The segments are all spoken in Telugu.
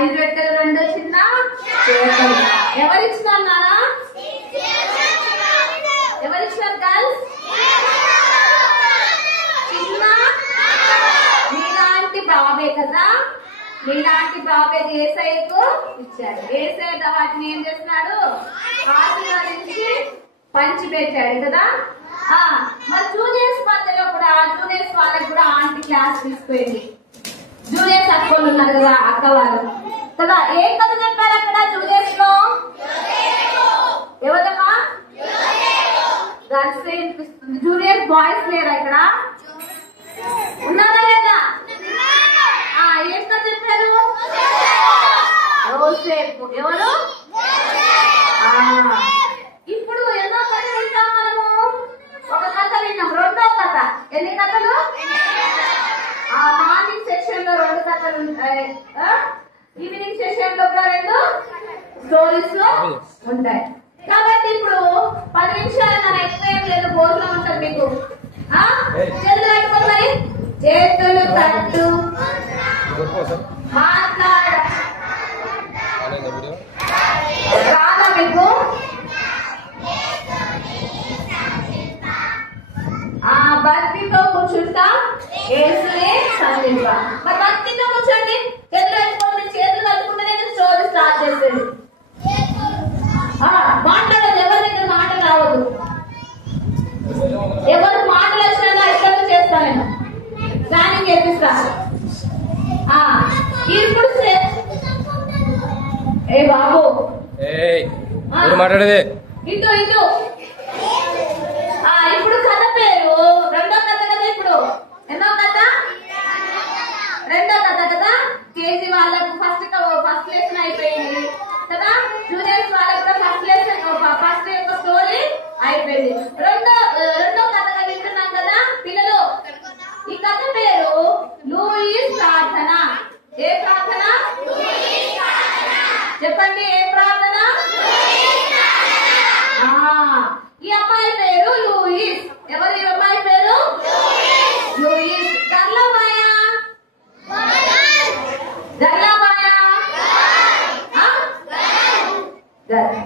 ఐదు రెక్కలు రెండు చిన్న చేపలు. ఎవరిచ్చినారు నాన్న? ఎవరిచ్చినారు గర్ల్స్? చిన్న మీలాంటి బాబే కదా, మీలాంటి బాబే ఏసయ్యకు ఇచ్చాడు. ఏసయ్య వాటిని ఏం చేస్తున్నాడు? ఆశీర్వదించి పంచి పెట్టాడు కదా. మరి జూనియర్స్ మధ్యలో కూడా జూనియర్స్ వాళ్ళకి కూడా ఆంటీ క్లాస్ తీసుకుపోయింది. జూనియర్స్ అక్కలు ఉన్నారు కదా, అక్క వాళ్ళు కదా. ఏం కథ చెప్పారు అక్కడ జూనియర్స్ లో? ఎవరమ్మా? గర్ల్స్ వినిపిస్తుంది. జూనియర్స్ బాయ్స్ లేరా ఇక్కడ? ఉన్నారా లేదా? ఏం కథ చెప్పారు? యోసేపు. ఎవరు? ఇప్పుడు ఎన్నో కథ వింటాం మనము? ఒక కథ విన్నాం. రెండో కథ. ఎన్ని కథలు? మార్నింగ్ సెషన్ లో 2 కథలు ఉంటాయి, ఈవినింగ్ సెషన్ లో కూడా 2 స్టోరీస్ ఉంటాయి. కాబట్టి ఇప్పుడు 10 నిమిషాలు మన ఎక్కువ లేదు, బోర్లో ఉంటుంది మీకు. చేతులు కట్టుకోండి, మరి చేతులు కట్టు, మాట్లాడ రాదా మీకు? భక్తితో కూర్చుంటా యేసునే సంధింప. మరి భక్తితో కూర్చోండి, చేతులు కట్టుకోండి. చేతులు కట్టుకుంటేనే స్టోరీ స్టార్ట్ చేసేది. మాట్లాడదు, ఎవరి దగ్గర మాట రావద్దు. ఎవరు మాటలు వచ్చినా ఇక్కడ చేస్తా నేను ప్లానింగ్ చేపిస్తా. ఇప్పుడు ఏ బాబు మాట్లాడేది ఇటు ఇటు. ఇప్పుడు కథ పేరు రెండో కథ కదా. ఇప్పుడు ఎన్నో కథ? రెండో కథ కదా. కేజీ వాళ్ళకు ఫస్ట్ లెసన్ అయిపోయింది కదా. జూనియర్స్ వాళ్ళకు కూడా ఫస్ట్ యొక్క స్టోరీ అయిపోయింది. రెండో కథగా వింటున్నాం కదా పిల్లలు. ఈ కథ పేరు లూయిస్ ప్రార్థన. ఏ ప్రార్థన చెప్పండి? ఏ ప్రార్థన? ఈ అమ్మాయి పేరు లూయిస్. ఎవరు ఈ అమ్మాయి పేరు? లూయిస్. గర్లమాయా గర్లమాయా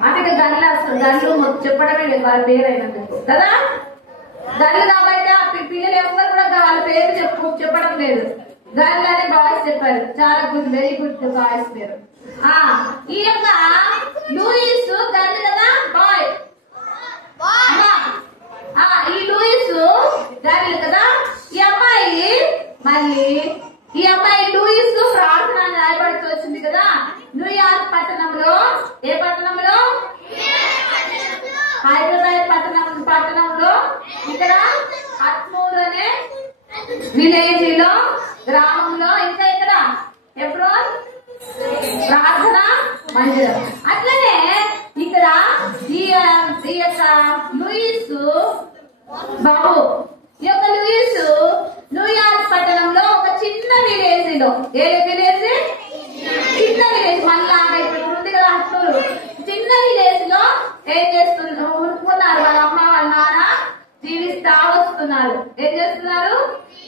అంటే గర్లు చెప్పడమే వాళ్ళ పేరు అయినందుకు కదా. గర్లు కాబట్టి పిల్లలు ఎవరు కూడా వాళ్ళ పేరు చెప్పడం లేదు. గర్ల్ అనే బాయ్స్ చెప్పారు. చాలా గుడ్, వెరీ గుడ్ బాయ్స్ పేరు. ఈ యొక్క లూయిస్ గర్ల్ కదా, బాయ్. ఈ లూయిస్ గర్ల్ కదా. ఈ అమ్మాయి మళ్ళీ ఈ అమ్మాయి లూయిస్ ప్రార్థన రాయబడుతూ వచ్చింది కదా. న్యూయార్క్ పట్టణంలో, ఏ పట్టణంలో? హైదరాబాద్ పట్టణంలో ఇక్కడ అత్మూర్ అనే విలేజ్ లో, గ్రామంలో, ఇంకా ఇక్కడ ఎబ్రోన్ ప్రార్థన మందిరం. అట్లనే ఇక్కడ ఈ యొక్క లూయిస్ బాబు, ఈ యొక్క లూయిస్ న్యూయార్క్ పట్టణంలో ఒక చిన్న విలేజ్ లో, ఏ విలేజ్? చిన్న విలేజ్. మళ్ళా ఇప్పుడు ఉంది కదా అట్లూరు. చిన్న విలేజ్ లో ఏం ఉంటున్నారు? వాళ్ళ అమ్మ వాళ్ళ నాన్న జీవిస్తా వస్తున్నారు. ఏం చేస్తున్నారు?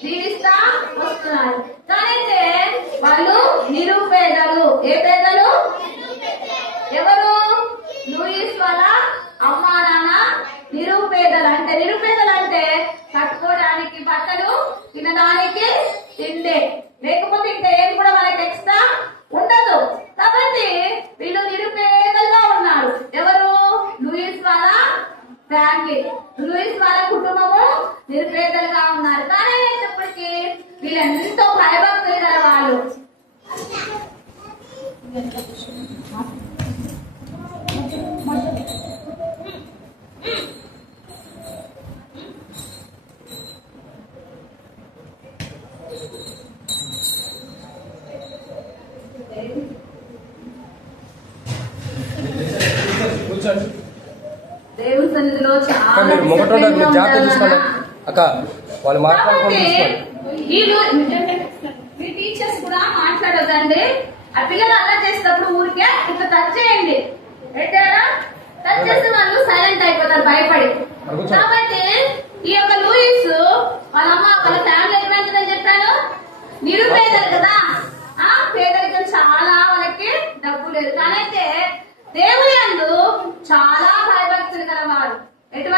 జీవిస్తా వస్తున్నారు. కానీ వాళ్ళు నిరుపేదలు. ఏ పేదలు? ఎవరు? లూయిస్ వాళ్ళ అమ్మా నాన్న నిరుపేదలు. అంటే కట్టుకోవడానికి బట్టలు, తినడానికి తిండే, లేకపోతే ఇంకా ఏది కూడా మనకి ఎక్స్ట్రా ఉండదు. కాబట్టి వీళ్ళు నిరుపేదలుగా ఉన్నారు. ఎవరు? లూయిస్ వాళ్ళ ఫ్యామిలీ, లూయిస్ వాళ్ళ కుటుంబము నిరుపేదలుగా ఉన్నారు. కానీ అనేటప్పటికీ వీళ్ళెంతో భయభక్తులు గల వాళ్ళు. దేవుని సన్నిధిలో చాలా అక్క వాళ్ళు మీ టీచర్స్ కూడా మాట్లాడొద్దండి. ఆ పిల్లలు అలా చేసేటప్పుడు ఊరికే ఇట్లా టచ్ చేయండి. పెట్టారా? టచ్ చేస్తే వాళ్ళు సైలెంట్ అయిపోతారు భయపడి. కాబట్టి ఈ యొక్క లూయిస్ వాళ్ళ అమ్మ వాళ్ళ ఫ్యామిలీ ఎటువంటిదని చెప్పాను? నిరుపేదలు కదా. పేదరికం చాలా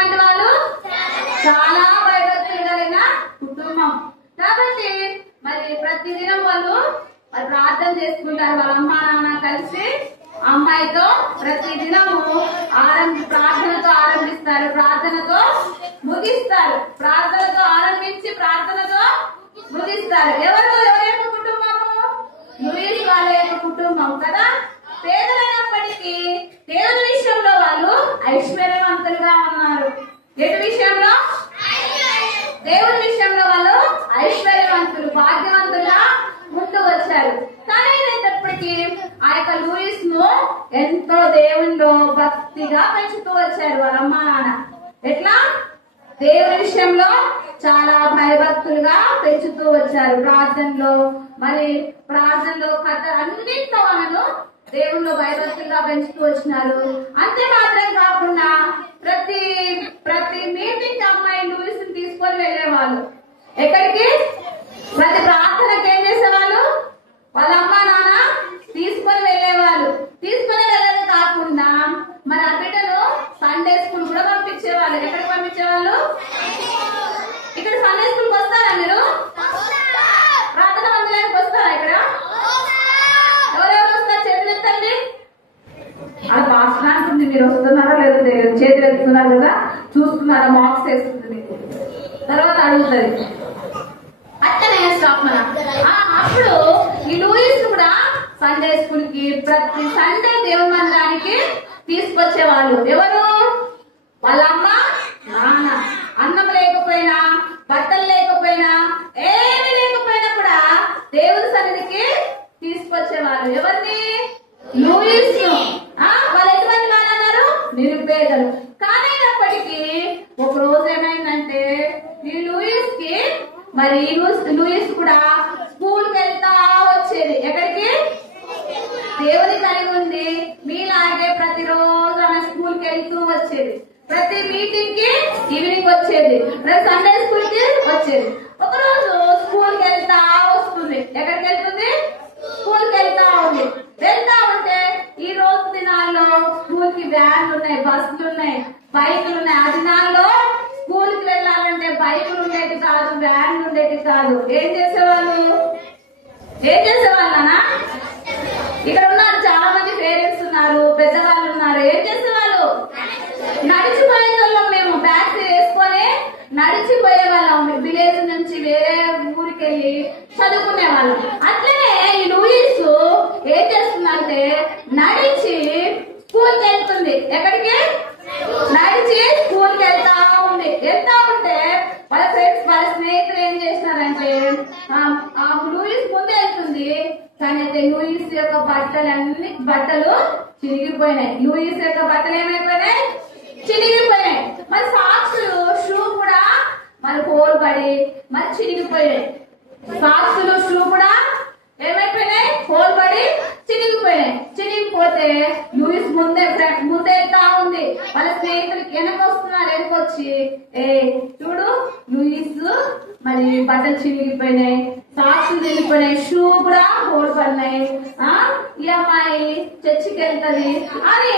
ఎట్లాంటి వాళ్ళు? చాలా భయభక్తులు కలిగిన కుటుంబం. కాబట్టి మరి ప్రతిదినం వాళ్ళు ప్రార్థన చేసుకుంటారు. వాళ్ళ అమ్మ నాన్న కలిసి అమ్మాయితో ప్రతిదినము ప్రార్థనతో ఆరంభిస్తారు, ప్రార్థనతో ముగిస్తారు, ప్రార్థనతో ఆరంభించి ప్రార్థనతో ముగిస్తారు. ఎవరి యొక్క కుటుంబము? లూయిస్ వాళ్ళ యొక్క కుటుంబం కదా. పేదలైనప్పటికీ దేవుని విషయంలో వాళ్ళు ఐశ్వర్యవంతులుగా ఉన్నారు. ఎటు విషయంలో? దేవుని విషయంలో వాళ్ళు ఐశ్వర్యవంతులు, భాగ్యవంతులుగా ముందు వచ్చారు. కానీ అయినప్పటికీ ఆ యొక్క లూయిస్ ను ఎంతో దేవునిలో భక్తిగా పెంచుతూ వచ్చారు వాళ్ళ అమ్మ నాన్న. ఎట్లా? దేవుని విషయంలో చాలా భయభక్తులుగా పెంచుతూ వచ్చారు. ప్రార్థనలో కథ అన్నింటిలో వాళ్ళను దేవుళ్ళు భయభక్తులుగా పెంచుతూ వచ్చినారు. అంతే మాత్రం కాకుండా ప్రతి మీటింగ్ అమ్మాయి లూయిస్ తీసుకొని వెళ్ళేవాళ్ళు. ఎక్కడికి? ప్రతి ప్రార్థనకి ఏం చేసేవాళ్ళు? వాళ్ళ అమ్మ నాన్న తీసుకొని వెళ్ళేవాళ్ళు. తీసుకొని వెళ్ళడం కాకుండా మరి ఆ బిడ్డను సండే స్కూల్ కూడా పంపించేవాళ్ళు. ఎక్కడికి పంపించేవాళ్ళు? ఇక్కడ సండే స్కూల్కి వస్తారా మీరు? ప్రార్థన మందిరానికి వస్తారా? ఇక్కడ ఎవరెవరు వస్తారు? చేతులు ఎత్తండి. అలా భాషణ అంటుంది. మీరు వస్తున్నారా లేదో తెలియదు. చేతులు ఎత్తుతున్నారు కదా, చూస్తున్నారా? మార్క్స్ వేస్తుంది మీకు, తర్వాత అడుగుతుంది. అట్టనే అప్పుడు ఈ లూయిస్ కూడా సండే స్కూల్ కి ప్రతి సండే దేవుని మందిరానికి తీసుకొచ్చేవాళ్ళు. ఎవరు? వాళ్ళ అమ్మ నాన్న. అన్నం లేకపోయినా, బట్టలు లేకపోయినా, ఏమి లేకపోయినా కూడా దేవుని సన్నిధికి తీసుకొచ్చేవాళ్ళు. ఎవరిని? లూయిస్ ను. వాళ్ళు ఎటువంటి వాళ్ళు అన్నారు? నిరుపేదలు. కానీ అయినప్పటికీ ఒక రోజు ఏమైందంటే ఈ లూయిస్ కి మరి లూయిస్ కూడా స్కూల్ కి వెళ్తా వచ్చేది. ఎక్కడికి? దేవుని కలిగి ఉంది. మీలాగే ప్రతిరోజు ఆమె స్కూల్ కి వెళ్తూ వచ్చేది. ప్రతి మీటింగ్ కి ఈవినింగ్ వచ్చేది. ప్రతి సండే స్కూల్ కి వచ్చేది. ఒకరోజు స్కూల్ కి వెళ్తా వస్తుంది. ఎక్కడికి వెళ్తుంది? స్కూల్ కి వెళ్తా ఉంది. వెళ్తా ఉంటే ఈ రోజు దినాల్లో స్కూల్ కి వ్యాన్లు ఉన్నాయి, బస్సులు ఉన్నాయి, బైకులు ఉన్నాయి. ఆ దినాల్లో స్కూల్ కి వెళ్ళాలంటే బైకులు ఉండేది కాదు, వ్యాన్లు ఉండేది కాదు. ఏం చేసేవాళ్ళు? అన్నా? ఇక్కడ ఉన్నారు చాలా మంది పేరెంట్స్ ఉన్నారు, పెద్దవాళ్ళు ఉన్నారు. ఏం చేసేవాళ్ళు? నడిచిపోయే వాళ్ళం. మేము బ్యాగ్స్ వేసుకొని నడిచిపోయే వాళ్ళం. విలేజ్ నుంచి వేరే ఊరికి వెళ్ళి చదువుకునే వాళ్ళం. అట్లనే ఈ లూయిస్ ఏం చేస్తుందంటే నడిచి స్కూల్ కి వెళ్తుంది. ఎక్కడికి? నడిచి స్కూల్ కి వెళ్తా ఉంది. వెళ్తా ఉంటే వాళ్ళ ఫ్రెండ్స్, వాళ్ళ స్నేహితులు ఏం చేసినారంటే లూయిస్ ముందే వెళ్తుంది. కానీ అయితే లూయిస్ యొక్క బట్టలు చిరిగిపోయినాయి. లూయిస్ యొక్క బట్టలు ఏమైపోయినాయి? చిరిగిపోయినాయి. మరి సాక్సులు, షూ కూడా మరి హోల్ పడి మరి చిరిగిపోయినాయి. సాక్సులు, షూ కూడా ఏమైపోయినాయి? హోల్ పడి చిరిగిపోయినాయి. చిరిగిపోతే లూయిస్ ముందే వెళ్తా ఉంది. వాళ్ళ స్నేహితులకి వెనక వస్తున్నారు. వెనకొచ్చి చూడు లూయిస్ మరి బట్టలు చిరిగిపోయినాయి, సాక్షులు చిరిగిపోయినాయి, షూ కూడా హోల్ పడినాయి, ఈ అమ్మాయి చర్చికి వెళ్తది అని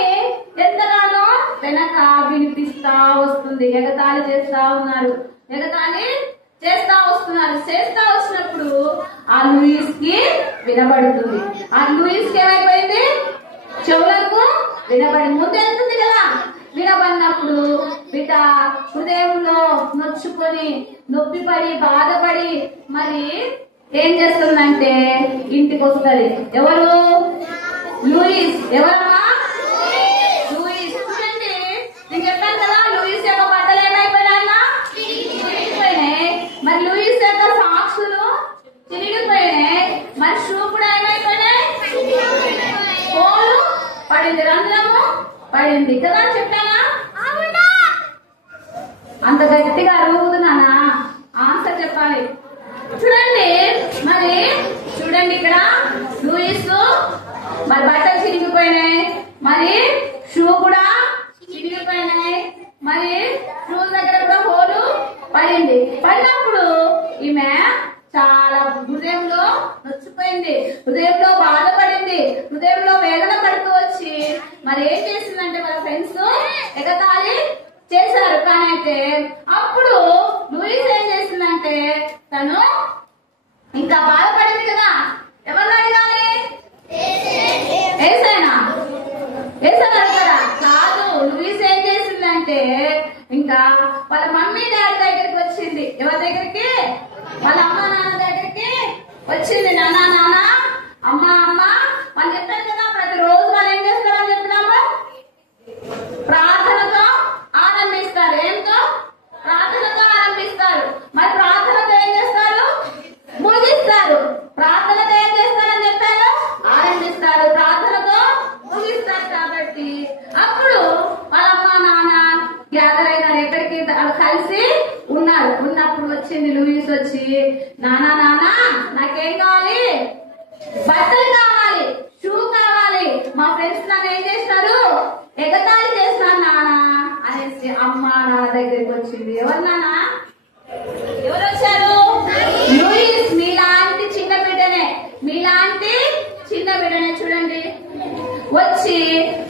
ఎంతగానో వెనక వినిపిస్తా వస్తుంది. ఎగతాళి చేస్తా ఉన్నారు. చేస్తా వచ్చినప్పుడు ఆ లూయిస్ కి వినబడుతుంది. ఆ లూయిస్ కి ఏమైపోయింది? చెవులకు వినబడి ముందు వెళ్తుంది కదా. వినబడినప్పుడు బిడ్డ హృదయంలో నొచ్చుకొని నొప్పిపడి బాధపడి మరి ఏం చేస్తుందంటే ఇంటికి వస్తుంది. ఎవరు? లూయిస్. ఎవరమ్మా? లూయిస్. చూడండి, నేను చెప్పాను కదా లూయిస్ యొక్క బట్టలు ఏమైపోయినా చిరిగిపోయినాయి. మరి లూయిస్ యొక్క సాక్సులు చిరిగిపోయినాయి. మరి షూ కూడా ఏమైపోయినాయి? హోలు పడింది, రంధ్రము పడింది కదా. చెప్పానా? అంత గట్టిగా అడుగుతున్నానా? ఆన్సర్ చెప్పాలి. చూడండి ఇక్కడ లూయిస్ మరి బట్టలు చిరిగిపోయినాయి, మరి షూ కూడా చిరిగిపోయినాయి, మరి షూ దగ్గర కూడా హోలు పడింది. పడినప్పుడు ఈమె చాలా హృదయంలో నొచ్చిపోయింది, హృదయంలో బాధపడింది, హృదయంలో వేదన పడుతూ వచ్చి మరి ఏం చేసిందంటే వాళ్ళ ఫ్రెండ్స్ ఎగతాళి చేశారు. చెప్పగానైతే అప్పుడు లూయిస్ ఏం చేసిందంటే తను ఇంకా బాధపడింది కదా, ఎవరిని అడగాలి? ఏసైనా అడగరా? కాదు. లూయిస్ ఏం చేసిందంటే ఇంకా వాళ్ళ మమ్మీ డాడీ దగ్గరికి వచ్చింది. ఎవరి దగ్గరికి? వాళ్ళ అమ్మ నాన్న దగ్గరికి వచ్చింది. నాన్న అమ్మ వాళ్ళు చెప్పారు కదా, ప్రతిరోజు వాళ్ళు ఏం చేస్తారని చెప్తున్నాము? ప్రార్థనతో ఆరంభిస్తారు. ఏంటో? ప్రార్థనతో ఆరంభిస్తారు. మరి ప్రార్థనతో ఏం చేస్తారు? ముగిస్తారు. ప్రార్థనతో ఏం చేస్తారని చెప్పారు? ఆరంభిస్తారు. ప్రార్థనతో ముగిస్తారు. కాబట్టి అప్పుడు వాళ్ళ అమ్మ నాన్న గ్యాదర్ అయినారు. ఎక్కడికి? కలిసి ఉన్నారు. ఉన్నప్పుడు వచ్చింది లూయిస్ వచ్చి, నానా నాకేం కావాలి? బట్టలు కావాలి, షూ కావాలి. మా ఫ్రెండ్స్ నన్ను ఏం చేసినారు? ఎగతాళి చేసినారు నాన్న అనేసి అమ్మ నాన్న దగ్గరికి వచ్చింది. ఎవరు నాన్న? ఎవరు వచ్చారు? లూయిస్. మీలాంటి చిన్న బిడ్డనే చూడండి వచ్చి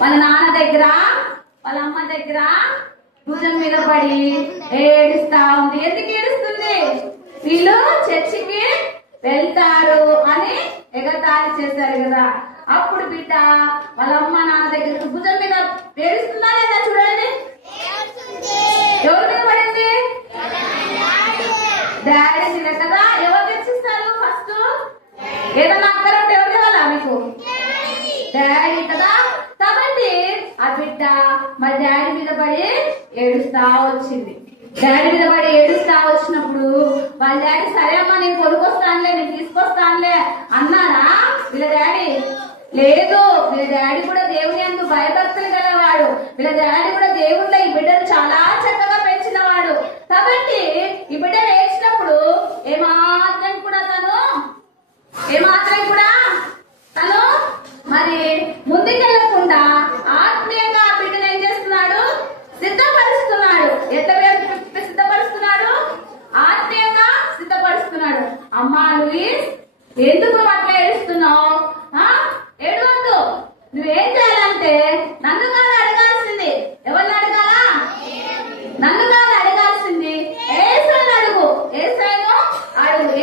వాళ్ళ నాన్న దగ్గర వాళ్ళ అమ్మ దగ్గర భుజం మీద పడి ఏడుస్తా ఉంది. ఎందుకు ఏడుస్తుంది? వీళ్ళు చర్చికి వెళ్తారు అని ఎగతాళి చేశారు కదా. అప్పుడు బిడ్డ వాళ్ళ అమ్మ నాన్న దగ్గర భుజం మీద ఏడుస్తుందా లేదా చూడండి. ఎవరి మీద పడింది? డాడీ మీద కదా. ఎవరు తెచ్చిస్తారు ఫస్ట్? ఏదన్నా అక్కడ ఉంటే ఎవరు కావాలా మీకు? డాడీ కదా. కాబట్టి ఆ బిడ్డ మరి డాడీ మీద పడి ఏడుస్తా వచ్చింది. డాడీ మీద పడి ఏడుస్తా వచ్చినప్పుడు వాళ్ళ డాడీ సరే అమ్మా నేను కొనుక్కొస్తానులే, నేను తీసుకొస్తానులే అన్నారా? వీళ్ళ డాడీ లేదు. వీళ్ళ డాడీ కూడా దేవుని యందు భయభక్తులు గలవాడు. వీళ్ళ డాడీ కూడా దేవుళ్ళ ఈ బిడ్డను చాలా చక్కగా పెంచినవాడు. కాబట్టి ఈ బిడ్డ ఏడ్చినప్పుడు ఏమాత్రం కూడా తను మరి ముందుకెళ్ళకుండా ఆత్మీయంగా ఆ బిడ్డను ఏం చేస్తున్నాడు? సిద్ధపరుస్తున్నాడు. ఎంత సిద్ధపరుస్తున్నాడు? ఆత్మీయంగా సిద్ధపరుస్తున్నాడు. అమ్మా లూయిస్, ఎందుకు అట్లా ఏడుస్తున్నావు? ఏడవద్దు. నువ్వేం చేయాలంటే నన్ను కాదు అడగాల్సింది. ఎవరిని అడగాలా? నన్ను కాదు అడగాల్సింది. ఏసైను అడుగు.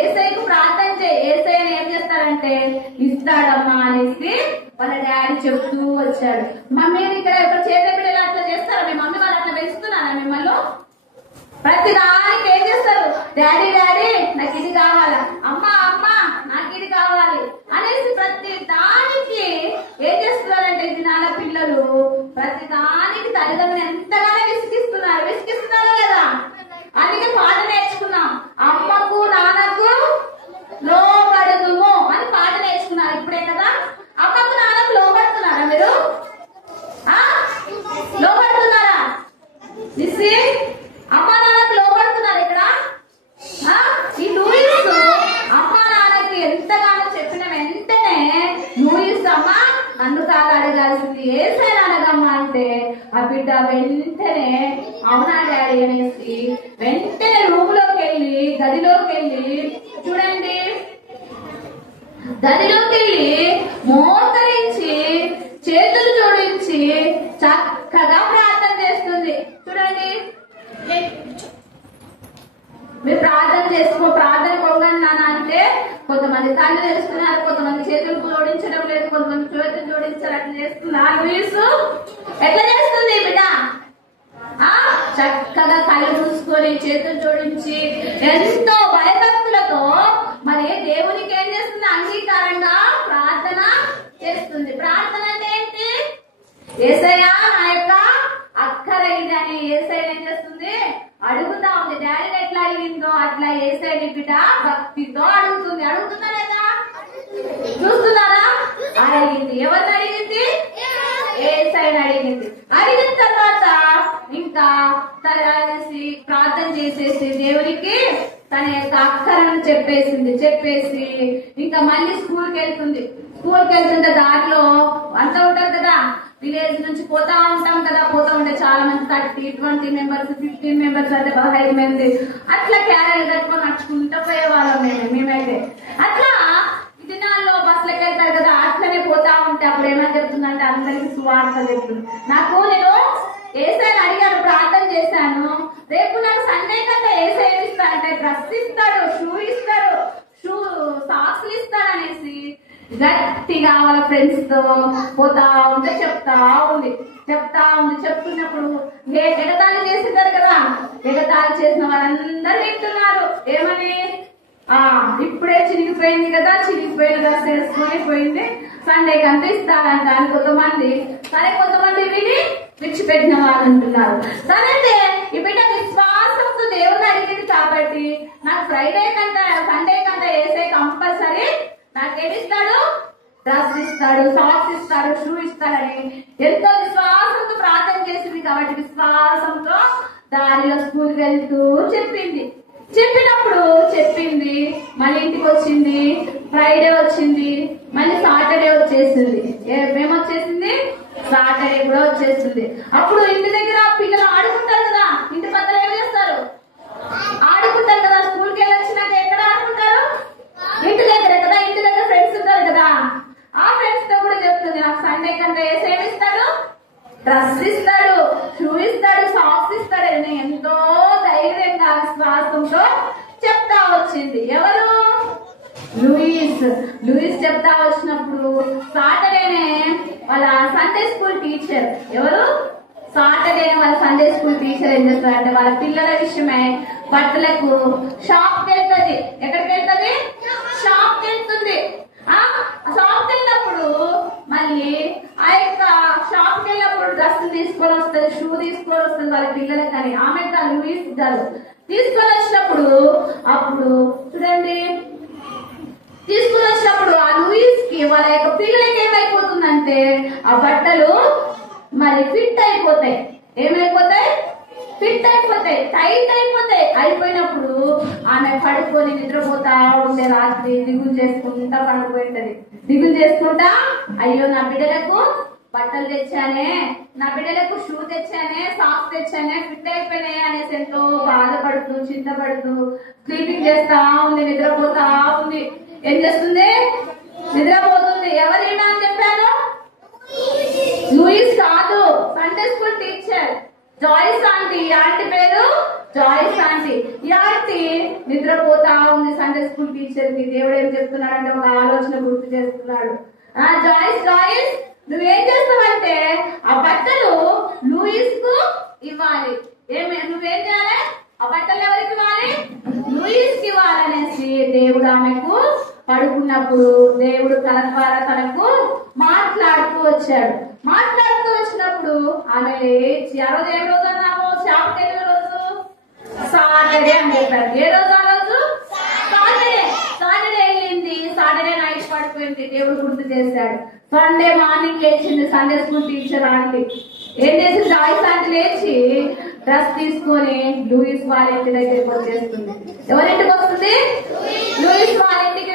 ఏసైకు ప్రార్థన చేయి. ఏసైని ఏం చేస్తారంటే ఇస్తాడమ్మా అనేసి వాళ్ళ డాడీ చెప్తూ వచ్చాడు. మీరు ఇక్కడ చేత బిడ్డలు అట్లా చేస్తారా? మీ మమ్మీ వాళ్ళు అట్లా పెంచుతున్నారా మిమ్మల్ని? ప్రతి దానికి ఏం చేస్తారు? డాడీ నాకు ఇది కావాలా, అమ్మ నాకు ఇది కావాలి అనేసి ప్రతి దానికి ఏం చేస్తున్నారంటే దినాల పిల్లలు ప్రతి దానికి తల్లిదండ్రులు ఎంతగానో విసిగిస్తున్నారు కదా. అందుకే పాట నేర్చుకున్నాం, అమ్మకు నాన్నకు లోబడుదుము అని పాట నేర్చుకున్నారు. ఇప్పుడే కదా. అమ్మకు నాన్నకు లోబడుతున్నారా మీరు? లోబడుతున్నారా? నిస్సి అమ్మ నాన్నకు లోబడుతున్నారు ఇక్కడ. ఈ లూయిస్ అమ్మ నాన్నకి ఎంతగానో చెప్పిన వెంటనే లూయిస్ అమ్మ నన్ను కాదు అడగాల్సింది, ఏసైనా అడగమ్మా అంటే ఆ బిడ్డ వెంటనే అవునా డాడీ అనేసి వెంటనే గదిలోకి వెళ్ళి చూడండి, గదిలోకి వెళ్ళి మోకరించి చేతులు జోడించి చక్కగా ప్రార్థన చేస్తుంది. చూడండి, మీరు ప్రార్థన పొంగండి నాన్న అంటే కొంతమంది కళ్ళు తెలుస్తున్నారు, కొంతమంది చేతులు జోడించడం లేదు, కొంతమంది చేతులు జోడించారు. అట్లా చేస్తున్నారు. లూయిస్ ఎట్లా చేస్తుంది బిడ్డ? చక్కగా కళ్ళు చూసుకొని చేతులు జోడించి ఎంతో భయభక్తులతో మరి దేవునికి ఏం చేస్తుంది? అంగీకారంగా ప్రార్థన చేస్తుంది. ప్రార్థన అంటే ఏంటి? యేసయ్యా నా యొక్క అక్కర ఇదని యేసయ్య ఏం చేస్తుంది? అడుగుతా ఉంది. డాడీని ఎట్లా అడిగిందో అట్లా యేసయ్యని బిడ్డ భక్తితో అడుగుతుంది. అడుగుతుందా లేదా? చూస్తున్నారా? అడిగింది. ఎవరిని అడిగింది? యేసయ్యని అడిగింది. అడిగిన తర్వాత ఇంకా తనేసి ప్రార్థన చేసేసి దేవునికి తన యొక్క అక్కరను చెప్పేసి ఇంకా మళ్ళీ స్కూల్కి వెళ్తుంటే దారిలో అంతా ఉంటారు కదా, విలేజ్ నుంచి పోతా ఉంటాం కదా. పోతా ఉంటే చాలా మంది 30-20 మెంబర్స్ 15 మెంబర్స్ అంటే 15 మంది అట్లా క్యారెల్ కట్టుకొని నడుచుకుంటూ పోయేవాళ్ళం మేమైతే. అట్లా దినాల్లో బస్సులకు వెళ్తారు కదా, అట్లనే పోతా ఉంటే అప్పుడు ఏమని చెప్తుందంటే అందరికి సువార్త చెప్తుంది. నేను ఏసైని అడిగాను, ప్రార్థన చేశాను, రేపు నాకు సండే కంటే ఏసై ఏమి ఇస్తాడంటే డ్రెస్ ఇస్తాడు, షూ ఇస్తాడు, సాక్స్లు ఇస్తాడు అనేసి గట్టిగా వాళ్ళ ఫ్రెండ్స్ తో పోతా ఉంటే చెప్తా ఉంది. చెప్తున్నప్పుడు ఎగతాళి చేసింటారు కదా, ఎగతాళి చేసిన వాళ్ళందరూ వింటున్నారు. ఏమని? ఇప్పుడే చిరిగిపోయింది కదా, చిరిగిపోయిన డ్రెస్ వేసుకొని పోయింది, సండే కంటే ఇస్తాడంట అని కొంతమంది. సరే, కొంతమంది విని విడిచిపెట్టిన వాళ్ళు అంటున్నారు. సరే, ఈ బిడ్డ విశ్వాసంతో దేవుని అడిగింది కాబట్టి నాకు ఫ్రైడే కంటే సండే కంటే వేసే కంపల్సరీ నాకేమిస్తాడు? డ్రెస్ ఇస్తాడు, సాక్స్ ఇస్తాడు, షూ ఇస్తాడని ఎంతో విశ్వాసంతో ప్రార్థన చేసింది. కాబట్టి విశ్వాసంతో దారిలో స్కూల్కి వెళ్తూ చెప్పింది. మళ్ళీ ఇంటికి వచ్చింది, ఫ్రైడే వచ్చింది, మళ్ళీ సాటర్డే వచ్చేసింది. ఏమొచ్చేసింది? సాటర్డే కూడా వచ్చేసింది. అప్పుడు ఇంటి దగ్గర పిల్లలు ఆడుకుంటారు కదా, ఇంటి పక్కన ఏం చేస్తారు? ఆడుకుంటారు కదా. స్కూల్కి వెళ్ళొచ్చినాక ఎక్కడ ఆడుకుంటారు? ఇంటి దగ్గర కదా. ఇంటి దగ్గర ఫ్రెండ్స్ ఉంటారు కదా, ఆ ఫ్రెండ్స్ తో కూడా చెప్తుంది, నాకు సండే కంటే ఏమి ఇస్తాడు? డ్రెస్ ఇస్తాడు, షూ ఇస్తాడు, సాక్స్ ఇస్తాడు అని ఎంతో ధైర్యంగా విశ్వాసంతో చెప్తా వచ్చింది. ఎవరు? లూయిస్ చెప్తా వచ్చినప్పుడు సాటర్డేనే వాళ్ళ సండే స్కూల్ టీచర్. ఎవరు? సాటర్డే వాళ్ళ సండే స్కూల్ టీచర్ ఏం చేస్తారంటే వాళ్ళ పిల్లల విషయమే బట్టలకు షాప్కి వెళ్తుంది. ఎక్కడికి వెళ్తుంది? షాప్కి వెళ్తుంది. షాప్కి వెళ్ళినప్పుడు మళ్ళీ ఆ యొక్క షాప్కి వెళ్ళినప్పుడు డ్రెస్ తీసుకొని వస్తుంది, షూ తీసుకొని వస్తుంది వాళ్ళ పిల్లలకి. కానీ ఆమె లూయిస్ గారు తీసుకొని వచ్చినప్పుడు అప్పుడు చూడండి, తీసుకుని వచ్చినప్పుడు ఆ లూయిస్ కి వాళ్ళ యొక్క పిల్లలకి ఏమైపోతుందంటే ఆ బట్టలు మరి ఫిట్ అయిపోతాయి. ఏమైపోతాయి? ఫిట్ అయిపోతాయి, టైట్ అయిపోతాయి. అయిపోయినప్పుడు ఆమె పడుకొని నిద్రపోతా ఉంటే రాత్రి దిగులు చేసుకుంటా పడుకుంటది. దిగులు చేసుకుంటా, అయ్యో నా బిడ్డలకు బట్టలు తెచ్చానే, నా బిడ్డలకు షూ తెచ్చానే, సాక్స్ తెచ్చానే, ఫిట్ అయిపోయినాయి అనేసి ఎంతో బాధపడుతూ చింతపడుతూ స్లీపింగ్ చేస్తా ఉంది, నిద్రపోతా ఉంది. ఏం చేస్తుంది? నిద్రపోతుంది. ఎవరైనా అని చెప్పాను? లూయిస్ కాదు, సండే స్కూల్ టీచర్ జాయిస్ ఆంటీ. ఈ ఆంటీ పేరు జాయిస్ ఆంటీ. ఈ ఆంటీ నిద్రపోతా ఉంది. సండే స్కూల్ టీచర్ కి దేవుడు ఏం చెప్తున్నాడంటే ఒక ఆలోచన గుర్తు చేస్తున్నాడు. జాయిస్ నువ్వేం చేస్తావంటే ఆ బట్టలు లూయిస్ కు ఇవ్వాలి. నువ్వేం చేయాలి? ఆ బట్టలు ఎవరికి ఇవ్వాలి? లూయిస్ కి ఇవ్వాలనేసి దేవుడు ఆమెకు పడుకున్నప్పుడు దేవుడు తన ద్వారా తనకు మాట్లాడుతూ వచ్చాడు. మాట్లాడుతూ వచ్చినప్పుడు ఆమె లేచి, ఆ రోజు ఏ రోజు అన్నాము? షాప్కి వెళ్ళిన రోజు సాటర్డే అని చెప్పారు. ఏ రోజు? ఆ రోజు సాటర్డే వెళ్ళింది. సాటర్డే నైట్ పడిపోయింది. దేవుడు గుర్తు చేశాడు. సండే మార్నింగ్ లేచింది సండే స్కూల్ టీచర్ ఆంటీ. ఏం చేసింది? జాయిస్ ఆంటీ లేచి డ్రెస్ తీసుకొని లూయిస్ వాళ్ళ ఇంటి దగ్గరికి వచ్చేస్తుంది. ఎవరింటికి వస్తుంది? లూయిస్ వాళ్ళ ఇంటికి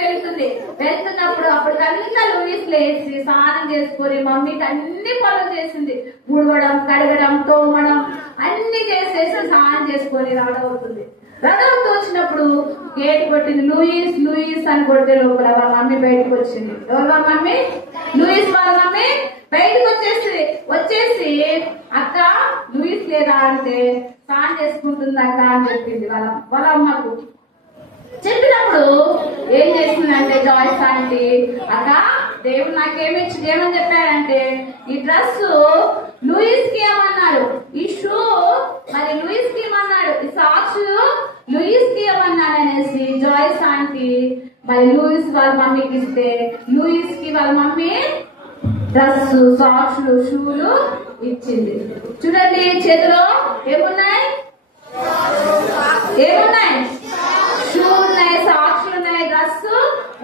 వెళ్తున్నప్పుడు అప్పటికల్లా లూయిస్ లేచి స్నానం చేసుకొని మమ్మీకి అన్ని పనులు చేసింది. ఊడవడం, కడగడం, తోమడం అన్ని చేసేసి స్నానం చేసుకొని రెడీ అవుతుంది. రెడీ అవుతూ వచ్చినప్పుడు గేట్ కొట్టింది. లూయిస్ అని కొట్టే లోపల వాళ్ళ మమ్మీ బయటకు వచ్చింది. ఎవరు వాళ్ళ మమ్మీ? లూయిస్ వాళ్ళ మమ్మీ బయటకు వచ్చేసి అక్క లూయిస్ లేదా అంటే స్నానం చేసుకుంటుంది అక్క అని చెప్పింది వాళ్ళ అమ్మకు. చెప్పినప్పుడు ఏం చేసిందంటే జాయిస్ ఆంటీ, అక్క దేవుడు ఏమని చెప్పాడంటే ఈ డ్రెస్ లూయిస్ కి ఏమన్నాడు, ఈ షూ మరి లూయిస్ కి ఏమన్నాడు, ఈ సాక్స్ లూయిస్ కి ఏమన్నాడు అనేసి జాయిస్ ఆంటీ మరి లూయిస్ వాళ్ళ మమ్మీకి ఇస్తే లూయిస్ కి వాళ్ళ మమ్మీ డ్రెస్, సాక్స్లు, షూలు ఇచ్చింది. చూడండి చేతిలో ఏమున్నాయి? షూ ఉన్నాయి, సాక్స్లు ఉన్నాయి, డ్రెస్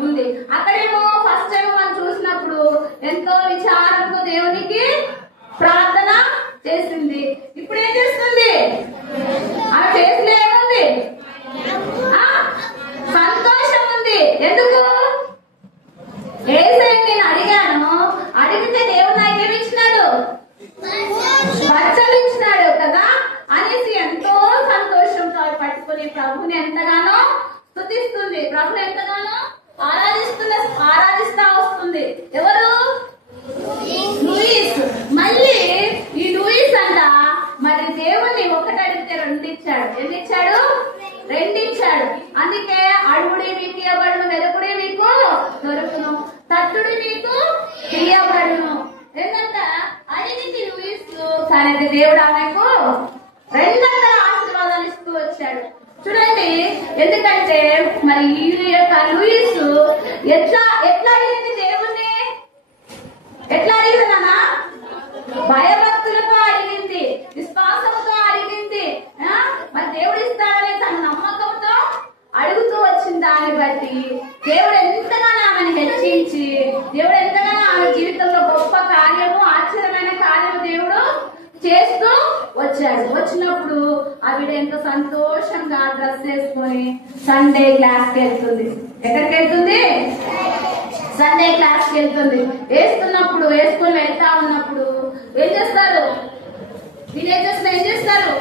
ఉంది. అక్కడేమో ఫస్ట్ టైం మనం చూసినప్పుడు ఎంతో విచారంతో దేవునికి ప్రార్థన చేసింది. ఇప్పుడు ఏం చేస్తుంది? ఆ ఫేస్ లో ఏముంది? సంతోషం ఉంది. ఎందుకు? ఏసై నేను అడిగాను, అడిగితే దేవుడు నాకేమి ఇచ్చినాడు? బట్టలు ఇచ్చినాడు కదా అనేసి ఎంతో సంతోషంతో పట్టుకుని ప్రభుని ఎంతగానో స్తుతిస్తుంది, ప్రభుని ఎంతగానో ఆరాధిస్తా వస్తుంది. ఎవరు? లూయిస్. మళ్ళీ ఈ లూయిస్ అంట మరి దేవుణ్ణి ఒకటి అడిగితే రెండు ఇచ్చాడు. ఎన్ని ఇచ్చాడు? రెండు ఇచ్చాడు. అందుకే అడుగుడి మీకు ఇవ్వబడును, వెలుగుడి మీకు దొరుకును, తట్టుడి మీకు తీయబడును. ఎందుకంటే అడిగింది లూయిస్, కానీ దేవుడు ఆమెకు రెండంతల ఆశీర్వాదాలు ఇస్తూ వచ్చాడు. చూడండి, ఎందుకంటే మరి ఈ యొక్క లూయిస్ ఎట్లా అడిగింది దేవుణ్ణి? ఎట్లా అడిగిందన్నా? భయభక్తులతో అడిగింది, విశ్వాసంతో అడిగింది. మరి దేవుడు ఇస్తాడని తన నమ్మకంతో అడుగుతూ వచ్చిన దాన్ని బట్టి దేవుడు ఎంతగానో ఆమెను హెచ్చించి, దేవుడు ఎంతగానో ఆమె జీవితంలో గొప్ప కార్యము, ఆశ్చర్యమైన కార్యము దేవుడు చేస్తూ వచ్చాడు. వచ్చినప్పుడు ఆవిడ ఎంతో సంతోషంగా డ్రెస్ వేసుకొని సండే క్లాస్ కి వెళ్తుంది. ఎక్కడికి వెళ్తుంది? సండే క్లాస్ కి వెళ్తుంది. వేసుకొని వెళ్తా ఉన్నప్పుడు ఏం చేస్తారు? విలేజెస్ లో ఏం చేస్తారు?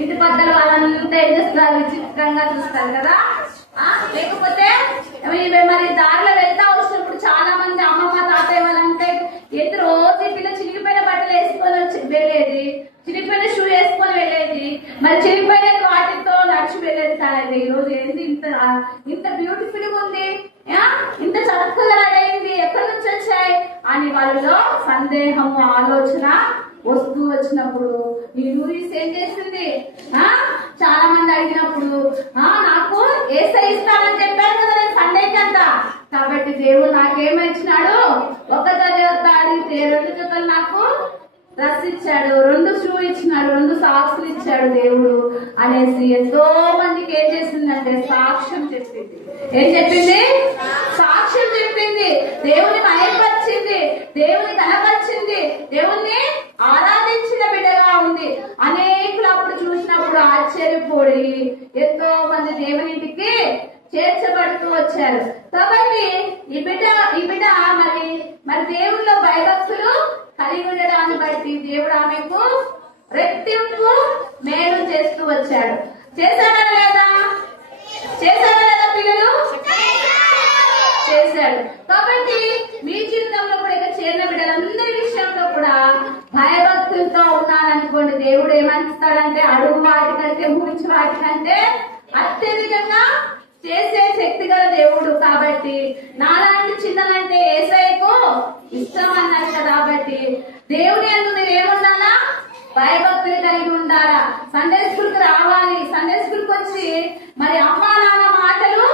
ఇంటి పక్కన వాళ్ళంతా ఏం చేస్తారు? విచిత్రంగా చూస్తారు కదా. లేకపోతే మరి దారిలో వెళ్తా వచ్చినప్పుడు చాలా మంది అమ్మమ్మ తాతయ్య వాళ్ళంటే ఎదురు రోజు పిల్ల చిరిగిపోయిన బట్టలు వేసుకొని వెళ్ళేది, చిరిగిపోయిన షూ వేసుకొని వెళ్ళేది, మరి చిరిగిపోయిన వాటితో నడిచి వెళ్ళేది. కాదు, ఈ రోజు ఏంది ఇంత బ్యూటిఫుల్ గా ఉంది, ఇంత చక్కగా రెడీ అయింది, ఎక్కడి నుంచి వచ్చాయి అని వాళ్ళలో సందేహము, ఆలోచన వస్తూ వచ్చినప్పుడు ఈ లూయిస్ ఏం చేసింది? చాలా మంది అడిగినప్పుడు నాకు ఏసై ఇస్తానని చెప్పాను కదా నేను సండేకి అంతా, కాబట్టి దేవుడు నాకేమో ఇచ్చినాడు, ఒక జత అడిగితే 2 జతలు నాకు డ్రెస్ ఇచ్చాడు, 2 షూ ఇచ్చినాడు, 2 సాక్స్లు ఇచ్చాడు దేవుడు అనేసి ఎంతో మందికి ఏం చేసిందంటే సాక్ష్యం చెప్పింది. ఏం చెప్పింది? సాక్ష్యం చెప్పింది. దేవుని మహిమపరిచింది, దేవుని కనపరిచింది, దేవుణ్ణి ఆరాధించిన బిడ్డగా ఉంది. అనేకులు అప్పుడు చూసినప్పుడు ఆశ్చర్యపోయి ఎంతో మంది దేవుని ఇంటికి చేర్చబడుతూ వచ్చారు. కాబట్టి ఈ బిడ్డ మరి దేవుళ్ళో భయభక్తులు కలిగి ఉండడాన్ని బట్టి దేవుడు ఆమెకు రెట్టింపు మేలు చేస్తూ వచ్చాడు. చేశాడా లేదా? పిల్లలు చేశాడు. కాబట్టి మీ జీవితంలో కూడా ఇక్కడ చేరిన బిడ్డలందరి విషయంలో కూడా భయభక్తులతో ఉన్నారనుకోండి, దేవుడు ఏమనిస్తాడంటే అడుగు వాటికంటే ఊహించి వాటికంటే అత్యధికంగా చేసే శక్తి గల దేవుడు. కాబట్టి నాలాంటి చిన్నలంటే యేసయ్యకు ఇష్టం అన్నారు కదా. కాబట్టి దేవుని యందు మీరు ఏముండాలా? భయభక్తులు కలిగి ఉండాలా. సండే స్కూల్ కి రావాలి. సండే స్కూల్ కి వచ్చి మరి అమ్మా నాన్న మాటలు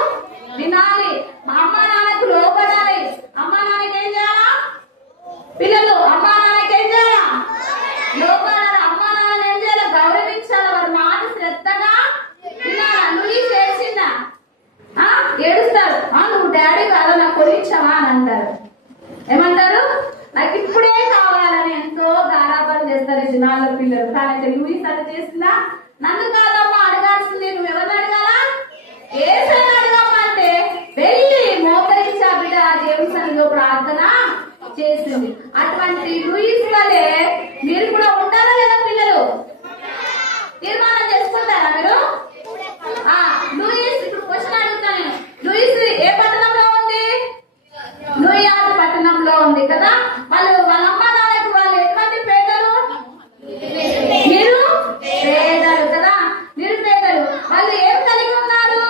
వినాలి, అమ్మా నాన్నకు లోపడాలి. అమ్మా నాన్నకి ఏం చేయాలా? పిల్లలు అమ్మా నాన్నకి ఏం చేయాలా? లోపడాలి. అమ్మా నాన్న ఏం చేయాలి? గౌరవించాలి. వారి మాట శ్రద్ధగా వినాలా. లూయిస్ ఏడ్చిందా? ఏడుస్తారు. నువ్వు డాడీ కాదా, నాకు కొనిచ్చావా అని అంటారు. ఏమంటారు? నాకు ఇప్పుడే కావాలని ఎంతో గారాబం చేస్తారు ఈ దినాల్లో పిల్లలు. కానీ లూయిస్ అది చేసిందా? నన్ను కాదమ్మా అడగాల్సింది, నువ్వు ఎవరిని అడగాలా? యేసయ్యని అడగమ్మా అంటే వెళ్ళి మోకరించి ఆ బిడ్డ దేవుని సన్నిధిలో ప్రార్థన చేసింది. అటువంటి లూయిస్ వలే మీరు కూడా ఉండాలా లేదా పిల్లలు? తీర్మానం చేసుకుంటారా మీరు? లూయిస్, ఇప్పుడు క్వశ్చన్ అడుగుతాను. లూయిస్ ఏ పట్టణంలో ఉంది? న్యూయార్క్ పట్టణంలో ఉంది కదా. వాళ్ళ అమ్మ నాన్నకు వాళ్ళు ఎటువంటి పేదలు? నిరుపేదలు కదా. నిరుపేదలు. వాళ్ళు ఏం కలిగి ఉన్నారు?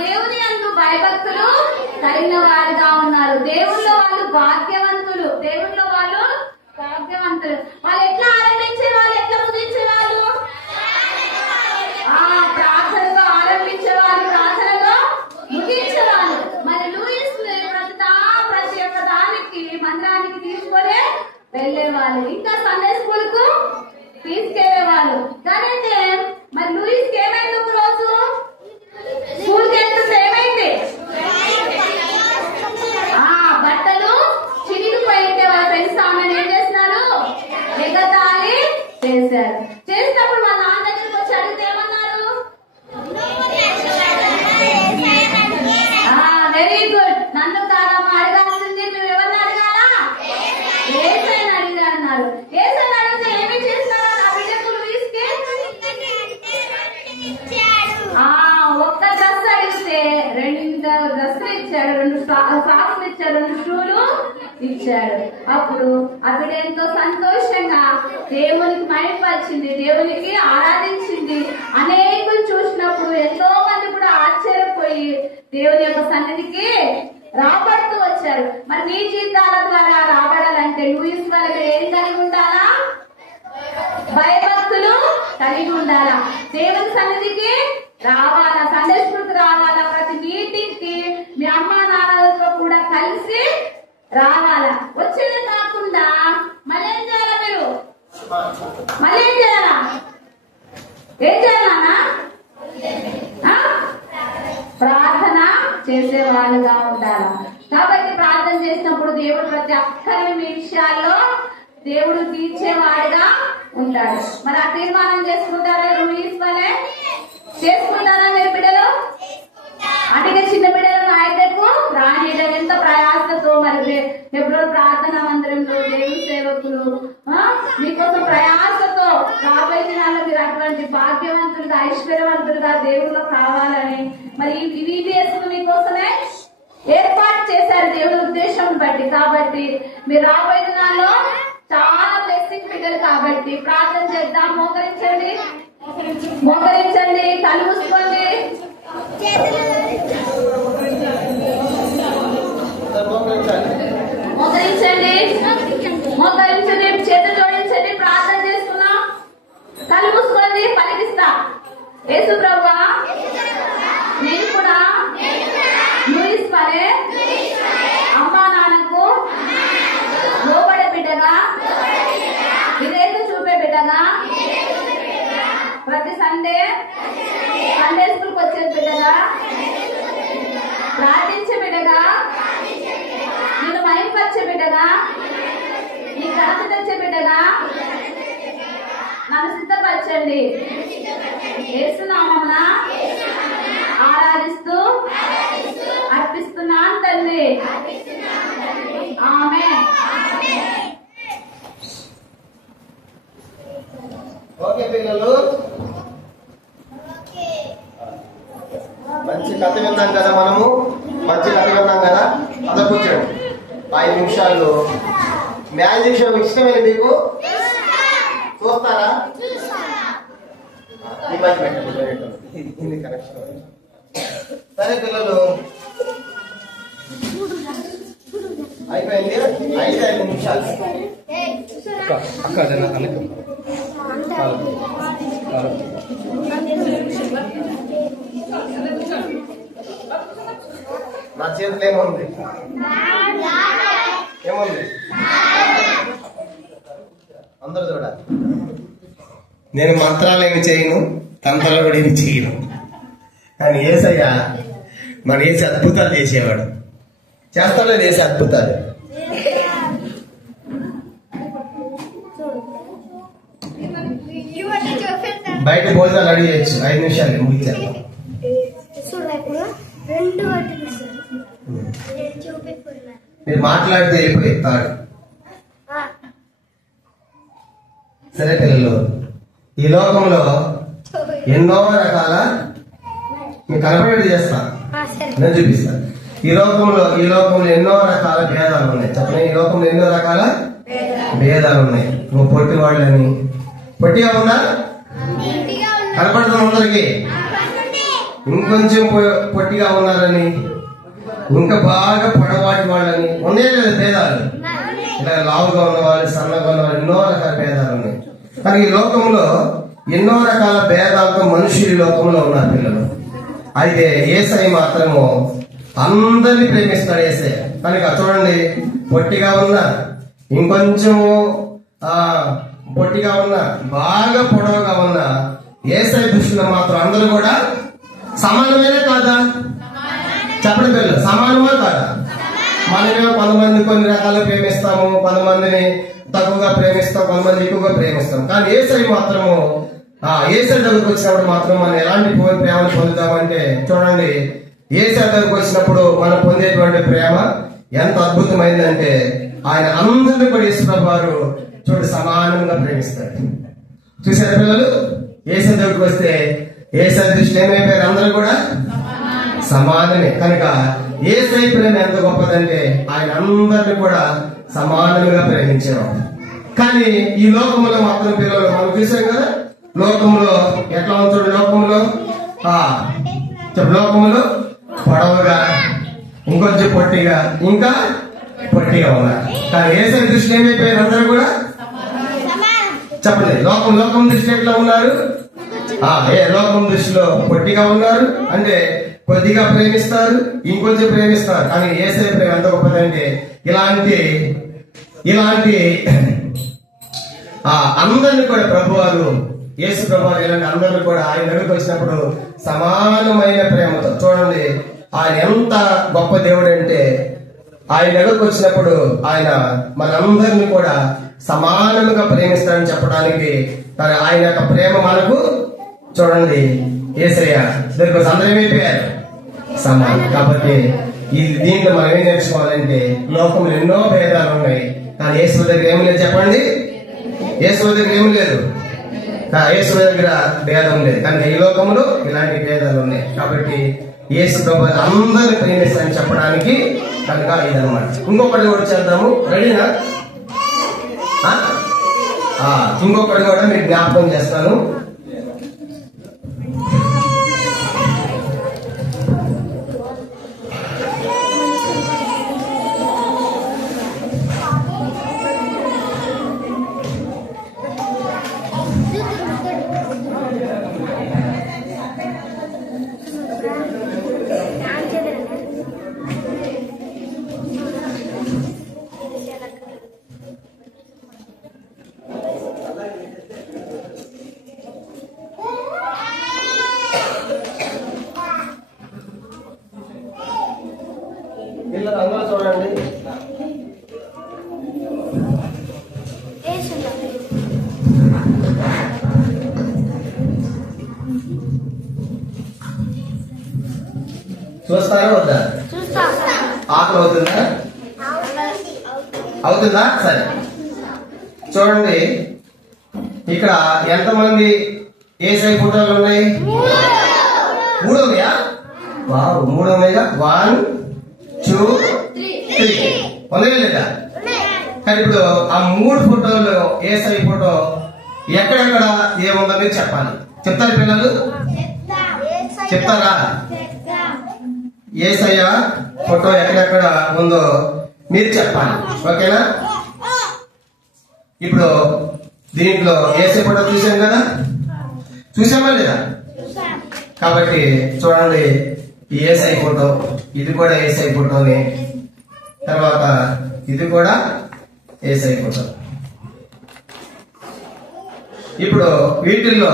దేవుని యందు భయభక్తులు కలిగిన వారుగా ఉన్నారు. దేవుల్లో వాళ్ళు భాగ్యవంతులు. దేవుల్లో వాళ్ళు భాగ్యవంతులు. వాళ్ళు ఎట్లా ఆరంభించే వాళ్ళు, ఎట్లా ముగించేవాళ్ళు? ప్రార్థనలో ఆరంభించేవాళ్ళు, ప్రార్థనలో ముగించేవాళ్ళు. మరి లూయిస్ ప్రతి ఒక్క దానికి మందిరానికి తీసుకొని వెళ్ళేవాళ్ళు, ఇంకా సండే స్కూల్ కు తీసుకెళ్లేవాళ్ళు. కానీ మరి లూయిస్ కి ఏమైంది? ఒక రోజు స్కూల్ కి వెళ్తుంటే ఏమైంది? బట్టలు చిరిగిపోయింటే వాళ్ళ ఫ్రెండ్స్ ఆమెను ఏం చేస్తున్నారు? ఎగతాళి చేశారు. చేసినప్పుడు వాళ్ళ నాన్న దగ్గరికి వచ్చి అడిగితే ఏమన్నారు? వెరీ గుడ్, నన్ను కాదమ్మా అడగాల్సింది, మీరు ఎవరిని అడగాలా? యేసయ్యని అడిగా అన్నారు. యేసయ్యని అడిగితే ఏమి చేస్తారా నా బిడ్డకు లూయిస్కి? ఒక్క డ్రెస్ అడిగితే 2 డ్రెస్సులు ఇచ్చాడు, 2 సాక్స్లు ఇచ్చాడు, 2 షూలు ఇచ్చాడు. అప్పుడు అతడు ఎంతో సంతోషంగా దేవునికి మహిమపరిచింది, దేవునికి ఆరాధించింది. అనేకులు చూసినప్పుడు ఎంతో మంది కూడా ఆశ్చర్యపోయి దేవుని యొక్క సన్నిధికి రాబడుతూ వచ్చారు. మరి మీ జీవితాల ద్వారా రాబడాలంటే లూయిస్ వాళ్ళకి ఏం కలిగి ఉండాలా? భయభక్తులు కలిగి ఉండాలా? దేవుని సన్నిధికి రావాలా, సండే స్కూల్కి రావాలా, ప్రతి మీటింగ్ కి మీ అమ్మా నాన్నలతో కూడా కలిసి రావాలా. వచ్చేది కాకుండా మళ్ళీ ఏం చేయాలా? మీరు మళ్ళీ ఏం చేయాలా? ఏం చేయాలన్నా? ప్రార్థన చేసే వాళ్ళుగా ఉండాలా. కాబట్టి ప్రార్థన చేసినప్పుడు దేవుడు ప్రతి ఒక్కరి మీ విషయాల్లో దేవుడు తీర్చేవాడిగా ఉంటాడు. మరి ఆ తీర్మానం చేసుకుంటారా? లూయిస్ వలే చేసుకుంటారా మీరు బిడ్డలు? అటుగా చిన్న బిడ్డలను ఆయనకు రానియడం ఎంత ప్రయాసతో, మరి ఫిబ్రవరి ప్రార్థన మందిరంలో దేవుని సేవకులు మీకోసం ప్రయాసతో రాబోయే దినాల్లో మీరు అటువంటి భాగ్యవంతులుగా ఐశ్వర్యవంతులుగా దేవుళ్ళు కావాలని మరి ఈ VBS మీకోసమే ఏర్పాటు చేశారు దేవుని ఉద్దేశం బట్టి. కాబట్టి మీరు రాబోయే దినాల్లో చాలా బ్లెస్సింగ్ బిడ్డలు. కాబట్టి ప్రార్థన చేద్దాం. మోకరించండి, మోకరించండి, కళ్ళు మూసుకోండి. మోకరించండి, మోకరించండి, చేతులు జోడించండి. ప్రార్థన చేసుకున్నాం. కళ్ళు మూసుకోండి. పలికిస్తా. యేసు ప్రభువా, నేను కూడా లూయిస్ వలే అమ్మా నాన్నకు లోబడే బిడ్డగా, విధేయత చూపే బిడ్డగా, ప్రతి సండే స్కూల్కి వచ్చే బిడ్డగా, ప్రార్థించే బిడ్డగా, నేను మహిమపరిచే బిడ్డగా, నీ ఘనత తెచ్చే బిడ్డగా నన్ను సిద్ధపరచండి. యేసునామమున ఆరాధిస్తూ అర్పిస్తున్నాను తండ్రి. ఆమేన్. ఓకే పిల్లలు, మంచి కథ విన్నాం కదా, మనము మంచి కథ విన్నాం కదా. అద కూర్చోండి. 5 నిమిషాల్లో మ్యాజిక్ షో ఇష్టమైన మీకు చూస్తారా? సరే పిల్లలు, అయిపోయింది. 5 నిమిషాలు. అక్క అన్నకు నా చేతిలో ఏముంది? ఏముంది? అందరూ చూడాలి. నేను మంత్రాలు ఏమి చేయను, తంత్రాలు కూడా ఏమి చేయను. కానీ యేసయ్య మన ఏసి అద్భుతాలు చేసేవాడు. చేస్తాడో చేసే అద్భుతాలు. బయట భోజనాలు రెడీ చేయొచ్చు. 5 నిమిషాలు ముగించారు. మీరు మాట్లాడితే వెళ్ళిపోయి తాడు. సరే పిల్లలు, ఈ లోకంలో ఎన్నో రకాల మీకు కనబడేది చేస్తా, నేను చూపిస్తాను. ఈ లోకంలో ఎన్నో రకాల భేదాలు ఉన్నాయి. చెప్పండి, ఈ లోకంలో ఎన్నో రకాల భేదాలు ఉన్నాయి. నువ్వు పొట్టి వాళ్ళని, పొట్టిగా ఉన్నా కనపడుతున్న అందరికి, ఇంకొంచెం పొట్టిగా ఉన్నారని, ఇంకా బాగా పొడవాటి వాళ్ళని, ఉండే కదా భేదాలు. ఇలా లావుగా ఉన్నవాళ్ళు, సన్నగా ఉన్నవాళ్ళు, ఎన్నో రకాల భేదాలు ఉన్నాయి. కానీ ఈ లోకంలో ఎన్నో రకాల భేదాలతో మనుషులు ఈ లోకంలో ఉన్నారు పిల్లలు. అయితే యేసయ్య మాత్రము అందరినీ ప్రేమిస్తాడు. యేసయ్య కనుక చూడండి, పొట్టిగా ఉన్నా, ఇంకొంచెము పొట్టిగా ఉన్నా, బాగా పొడవుగా ఉన్నా, యేసయ్య దృష్టిలో మాత్రం అందరూ కూడా సమానమేనే కాదా? చెప్పండి పిల్లలు, సమానమా కాదా? మనమేమో కొంతమంది కొన్ని రకాలు ప్రేమిస్తాము, కొంతమందిని తక్కువగా ప్రేమిస్తాం, కొంతమంది ఎక్కువగా ప్రేమిస్తాం. కానీ యేసయ్య మాత్రము యేసయ్య దగ్గరకు వచ్చినప్పుడు మాత్రం మనం ఎలాంటి ప్రేమను పొందుతామంటే, చూడండి, యేసయ్య దగ్గరకు వచ్చినప్పుడు మనం పొందేటువంటి ప్రేమ ఎంత అద్భుతమైందంటే, ఆయన అందరినీ కూడా యేసుప్రభువు వారు చూడండి సమానంగా ప్రేమిస్తాడు. చూసారు పిల్లలు, యేసయ్య దగ్గరకు వస్తే యేసయ్య దృష్టిలో ఏమైపోయారు? అందరూ కూడా సమానమే. కనుక యేసయ్య ప్రేమ ఎంత గొప్పదంటే ఆయన అందరిని కూడా సమానంగా ప్రేమించేవాడు. కానీ ఈ లోకంలో మాత్రం పిల్లలు మనం చూసాం కదా, లోకంలో ఎట్లా ఉంటుంది? లోకంలో లోకంలో పొడవుగా, ఇంకొంచెం పొట్టిగా, ఇంకా పొట్టిగా ఉన్నారు. కానీ యేసయ్య దృష్టిలో ఏమైపోయారు? అందరూ కూడా చెప్పండి. లోకం దృష్టిలో ఎట్లా ఉన్నారు? లోకం దృష్టిలో పొట్టిగా ఉన్నారు, అంటే కొద్దిగా ప్రేమిస్తారు, ఇంకొంచెం ప్రేమిస్తారు. కానీ యేసయ్య ప్రేమ ఎంత గొప్పదంటే ఇలాంటి అందరిని కూడా ప్రభువారు, యేసు ప్రభువారు ఇలాంటి అందరిని కూడా ఆయన దగ్గరికి వచ్చినప్పుడు సమానమైన ప్రేమతో, చూడండి ఆయన ఎంత గొప్ప దేవుడు అంటే ఆయన దగ్గరకు వచ్చినప్పుడు ఆయన మనందరినీ కూడా సమానంగా ప్రేమిస్తాడని చెప్పడానికి ఆయన యొక్క ప్రేమ మనకు, చూడండి యేసయ్య దగ్గరకు అందరూ ఏమైపోయారు? సమానం. కాబట్టి దీంట్లో మనం ఏం నేర్చుకోవాలంటే లోకంలో ఎన్నో భేదాలు ఉన్నాయి, కానీ యేసు దగ్గర ఏమి లేదు. చెప్పండి, యేసు దగ్గర ఏమి లేదు, యేసు దగ్గర భేదం లేదు. కనుక ఈ లోకంలో ఇలాంటి భేదాలు ఉన్నాయి. కాబట్టి యేసు ప్రభు అందరిని ప్రేమిస్తారని చెప్పడానికి కనుక ఇదనమాట. ఇంకొకటి కూడా చేద్దాము. రెడీనా? ఇంకొకటి కూడా మీకు జ్ఞాపకం చేస్తాను. అందరూ చూడండి, చూస్తారా వద్దా? ఆకలి అవుతుందా? అవుతుందా? సరే చూడండి, ఇక్కడ ఎంతమంది యేసయ్య ఫోటోలు ఉన్నాయి? 3 ఉన్నాయా? వావ్, 3 ఉన్నాయిగా. 1 2 3 ఉన్నాయా లేదా? కానీ ఇప్పుడు ఆ 3 ఫోటోలు యేసయ్య ఫోటో ఎక్కడెక్కడ ఏముందో మీరు చెప్పాలి. చెప్తారు పిల్లలు? చెప్తారా? యేసయ్య ఫోటో ఎక్కడెక్కడ ఉందో మీరు చెప్పాలి, ఓకేనా? ఇప్పుడు దీంట్లో యేసయ్య ఫోటో చూసాం కదా, చూసామా లేదా? కాబట్టి చూడండి, ఈ యేసయ్య ఫోటో, ఇది కూడా యేసయ్య ఫోటోనే, తర్వాత ఇది కూడా యేసయ్య ఫోటో. ఇప్పుడు వీటిల్లో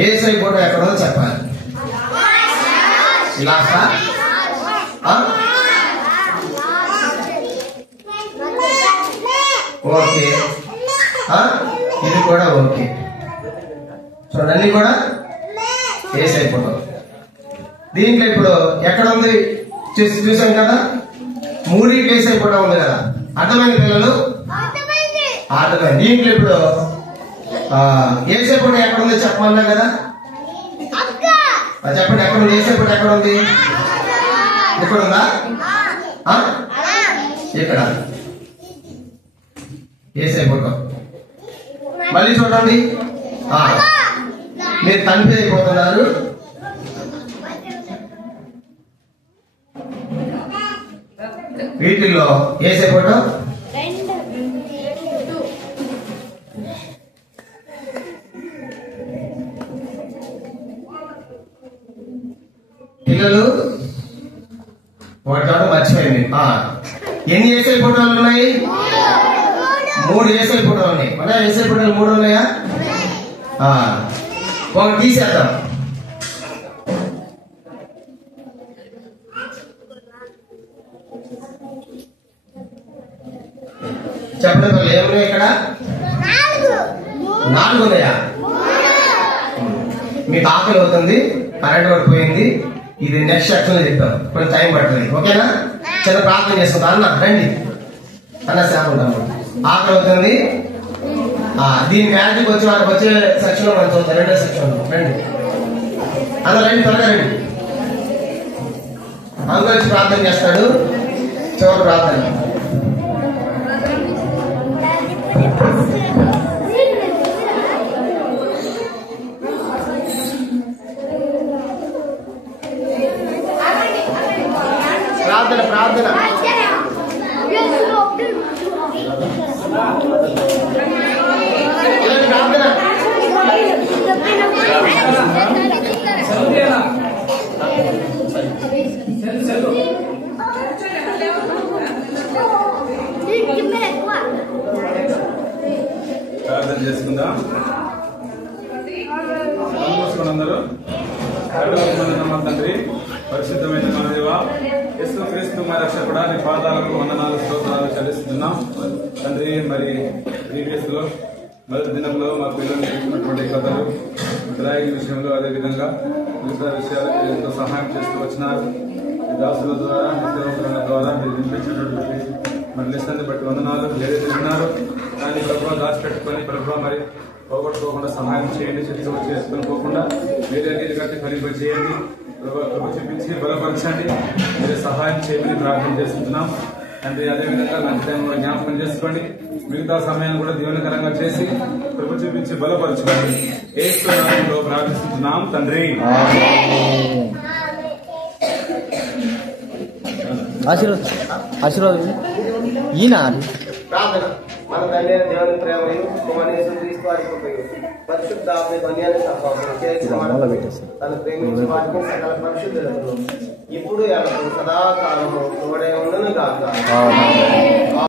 యేసయ్య ఫోటో ఎక్కడో చెప్పాలి. లాస్టా? ఓకే, ఇది కూడా ఓకే. చూడండి, అన్ని కూడా యేసయ్య ఫోటో. దీంట్లో ఇప్పుడు ఎక్కడ ఉంది చూసాం కదా, 3 యేసయ్య ఫోటో ఉంది కదా. అర్థమైంది పిల్లలు? అర్థమైంది. దీంట్లో ఇప్పుడు యేసయ్య ఫోటో ఎక్కడ ఉంది చెప్పమన్నా కదా, చెప్పండి. ఎక్కడ ఉంది యేసయ్య ఫోటో? ఎక్కడ ఉంది? ఇక్కడ ఉందా? ఇక్కడ యేసయ్య ఫోటో. మళ్ళీ చూడండి, మీరు కన్ఫ్యూజ్ అయిపోతున్నారు. వీటిల్లో యేసయ్య ఫోటో పిల్లలు వాటి మర్చిపోయింది. ఎన్ని యేసయ్య ఫోటోలు ఉన్నాయి? 3 యేసయ్య ఫోటోలు ఉన్నాయి. మన యేసయ్య ఫోటోలు 3 ఉన్నాయా? ఒకటి తీసేద్దాం. చెప్పండి పిల్లలు, ఏమున్నాయి ఇక్కడ? 4 ఉన్నాయా? మీకు ఆకలి అవుతుంది, కరెంట్ పడిపోయింది. ఇది నెక్స్ట్ సెక్షన్ లో చెప్తాం, కొంచెం టైం పడుతుంది, ఓకేనా? చిన్న ప్రార్థన చేసుకుంటా. అన్న రండి, అన్న సేవ ఉంటాము. ఆకలి అవుతుంది. దీని మ్యాజిక్ వచ్చి వాళ్ళకి వచ్చే సెక్షన్ లో మనం చూద్దాం. 2వ సెక్షన్ లో రండి అన్న, రండి, త్వరగా రండి. కలిసి ప్రార్థన చేస్తాడు. చివరి ప్రార్థన. ప్రార్థన ప్రార్థన ప్రార్థన. ప్రార్థన చేసుకుందాం. అందరూ మా తండ్రి, పరిశుద్ధమైన మన దేవ యేసు క్రీస్తు మా రక్షకుడా, నీ పాదాలకు వందనాలు స్తోత్రాలు చెల్లిస్తున్నాం తండ్రి. మరి ప్రీవియస్ లో మొదటి దినంలో మా పిల్లలు తీసుకున్నటువంటి కథలు డ్రాయింగ్ విషయంలో, అదేవిధంగా మిగతా విషయాలు మీరు ఎంతో సహాయం చేస్తూ వచ్చినారు. మీ దాసుల ద్వారా, మీ సేవకుల ద్వారా మీరు వినిపించినటువంటి మరి లెసన్ని బట్టి వందనాలు. ఏదైతే విన్నారు దాన్ని ప్రభావ దాచిపెట్టుకొని ప్రభావ మరి పోగొట్టుకోకుండా సహాయం చేయండి. చెట్టు వచ్చి వేసుకొని పోకుండా మీరే నీరు కట్టి ఫలింప చేయండి. ప్రభు చూపించి బలపరచండి. మీరే సహాయం చేయమని ప్రార్థన చేస్తున్నాం తండ్రి. అదేవిధంగా లంచ్ టైం కూడా జ్ఞాపకం చేసుకోండి. మిగతా సమయాన్ని కూడా దీవెనకరంగా చేసి ప్రభు చూపించి బలపరచుకోండి. యేసు నామములో ప్రార్థిస్తున్నాం తండ్రి. ఆశీర్వాదం ఈయన ప్రార్థన. మన తండ్రి అయిన దేవుని ప్రేమయు కుమారుని యేసుక్రీస్తు వారి కృపయు పరిశుద్ధాత్మ ధ్వనియాన్ని సంపాదన చేసిన తను ప్రేమించి వాటిని సకల పరిశుద్ధులకు ఇప్పుడు ఎల్లప్పుడూ సదాకాలము తోడే ఉండును గాక.